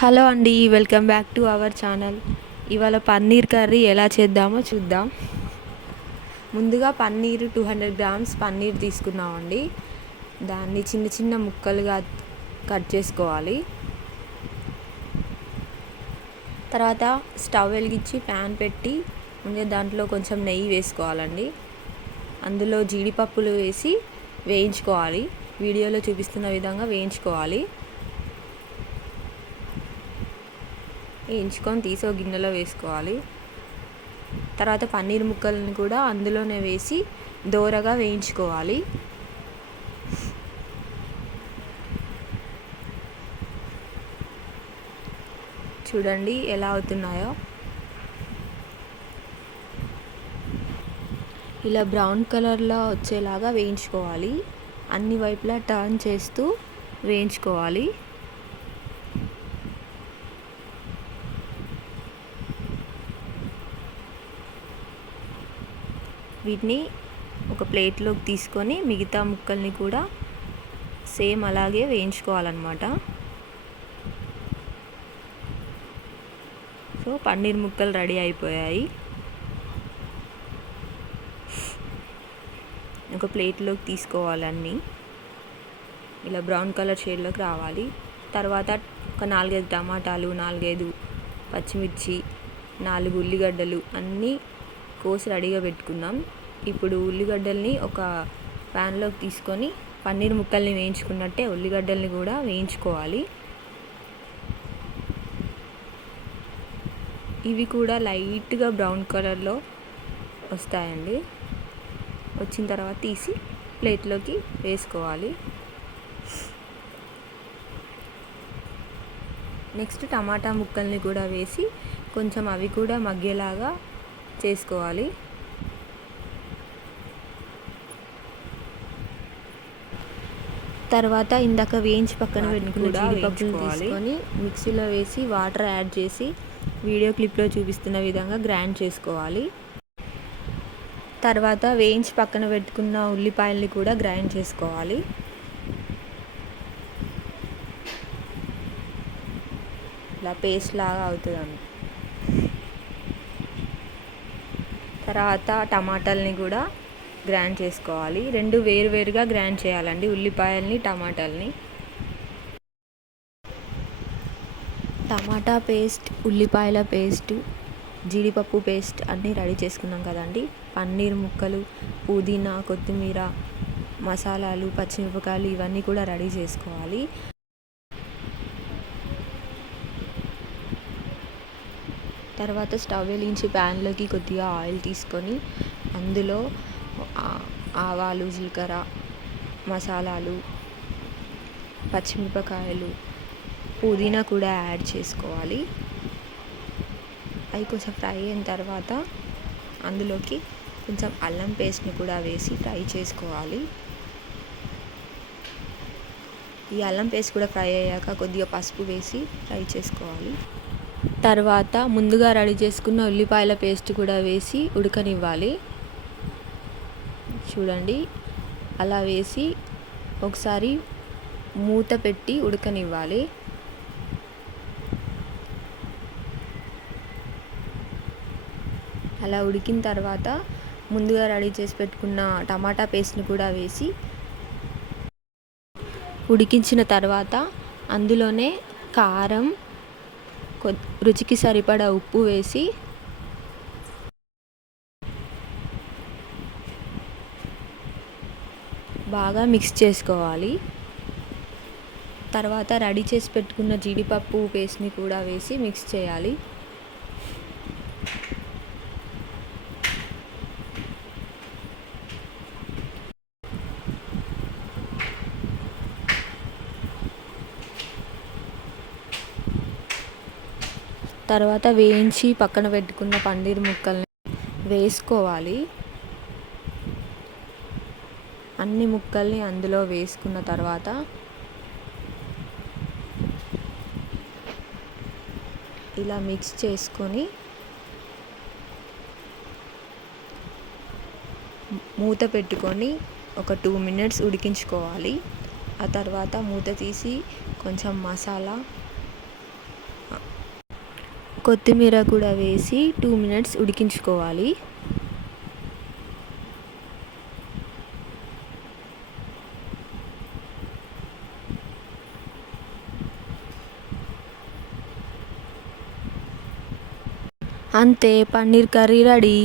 Hello అండి, welcome back to our channel. ఇవాళ paneer curry ఎలా చేద్దామో చూద్దాం. ముందుగా పన్నీర్ 200 గ్రామ్స్ పన్నీర్ తీసుకున్నామండి. దాన్ని చిన్న చిన్న ముక్కలుగా కట్ చేసుకోవాలి. తర్వాత స్టవ్ వెలిగించి ప్యాన్ పెట్టి ముందే దాంట్లో కొంచెం నెయ్యి వేసుకోవాలండి. అందులో జీడిపప్పులు వేసి వేయించుకోవాలి. వీడియోలో చూపిస్తున్న విధంగా వేయించుకోవాలి. వేయించుకొని తీసి ఒక గిన్నెలో వేసుకోవాలి. తర్వాత పన్నీర్ ముక్కలను కూడా అందులోనే వేసి దోరగా వేయించుకోవాలి. చూడండి ఎలా అవుతున్నాయో. ఇలా బ్రౌన్ కలర్లో వచ్చేలాగా వేయించుకోవాలి. అన్ని వైపులా టర్న్ చేస్తూ వేయించుకోవాలి. వీటిని ఒక ప్లేట్లోకి తీసుకొని మిగతా ముక్కల్ని కూడా సేమ్ అలాగే వేయించుకోవాలన్నమాట. సో పన్నీర్ ముక్కలు రెడీ అయిపోయాయి. ఒక ప్లేట్లోకి తీసుకోవాలి. అన్నీ ఇలా బ్రౌన్ కలర్ షేడ్లోకి రావాలి. తర్వాత ఒక 4-5 టమాటాలు, 4-5 పచ్చిమిర్చి, 4 ఉల్లిగడ్డలు అన్నీ కోసి రెడీగా పెట్టుకుందాం. ఇప్పుడు ఉల్లిగడ్డల్ని ఒక ప్యాన్లోకి తీసుకొని పన్నీర్ ముక్కల్ని వేయించుకున్నట్టే ఉల్లిగడ్డల్ని కూడా వేయించుకోవాలి. ఇవి కూడా లైట్గా బ్రౌన్ కలర్లో వస్తాయండి. వచ్చిన తర్వాత తీసి ప్లేట్లోకి వేసుకోవాలి. నెక్స్ట్ టమాటా ముక్కల్ని కూడా వేసి కొంచెం అవి కూడా మగ్గేలాగా చేసుకోవాలి. తర్వాత ఇందాక వేయించి పక్కన పెట్టుకున్న జీడిపప్పులు తీసుకొని మిక్సీలో వేసి వాటర్ యాడ్ చేసి వీడియో క్లిప్లో చూపిస్తున్న విధంగా గ్రైండ్ చేసుకోవాలి. తర్వాత వేయించి పక్కన పెట్టుకున్న ఉల్లిపాయల్ని కూడా గ్రైండ్ చేసుకోవాలి. ఇలా పేస్ట్ లాగా అవుతుందండి. తర్వాత టమాటాలని కూడా గ్రైండ్ చేసుకోవాలి. రెండు వేరువేరుగా గ్రైండ్ చేయాలండి, ఉల్లిపాయల్ని టమాటాలని. టమాటా పేస్ట్, ఉల్లిపాయల పేస్ట్, జీడిపప్పు పేస్ట్ అన్నీ రెడీ చేసుకున్నాం కదండి. పన్నీర్ ముక్కలు, పుదీనా, కొత్తిమీర, మసాలాలు, పచ్చిమిరపకాయలు ఇవన్నీ కూడా రెడీ చేసుకోవాలి. తర్వాత స్టవ్ వెలిగించి ప్యాన్లోకి కొద్దిగా ఆయిల్ తీసుకొని అందులో ఆవాలు, జీలకర్ర, మసాలాలు, పచ్చిమిరపకాయలు, పుదీనా కూడా యాడ్ చేసుకోవాలి. అవి కొంచెం ఫ్రై అయిన తర్వాత అందులోకి కొంచెం అల్లం పేస్ట్ని కూడా వేసి ఫ్రై చేసుకోవాలి. ఈ అల్లం పేస్ట్ కూడా ఫ్రై అయ్యాక కొద్దిగా పసుపు వేసి ఫ్రై చేసుకోవాలి. తర్వాత ముందుగా రెడీ చేసుకున్న ఉల్లిపాయల పేస్ట్ కూడా వేసి ఉడకనివ్వాలి. చూడండి అలా వేసి ఒకసారి మూత పెట్టి ఉడకనివ్వాలి. అలా ఉడికిన తర్వాత ముందుగా రెడీ చేసి పెట్టుకున్న టమాటా పేస్ట్ని కూడా వేసి ఉడికించిన తర్వాత అందులోనే కారం, రుచికి సరిపడా ఉప్పు వేసి బాగా మిక్స్ చేసుకోవాలి. తర్వాత రెడీ చేసి పెట్టుకున్న జీడిపప్పు పేస్ట్ని కూడా వేసి మిక్స్ చేయాలి. తర్వాత వేయించి పక్కన పెట్టుకున్న పన్నీర్ ముక్కల్ని వేసుకోవాలి. అన్ని ముక్కల్ని అందులో వేసుకున్న తర్వాత ఇలా మిక్స్ చేసుకొని మూత పెట్టుకొని ఒక 2 మినిట్స్ ఉడికించుకోవాలి. ఆ తర్వాత మూత తీసి కొంచెం మసాలా, కొత్తిమీర కూడా వేసి 2 మినిట్స్ ఉడికించుకోవాలి. అంతే, పన్నీర్ కర్రీ రెడీ.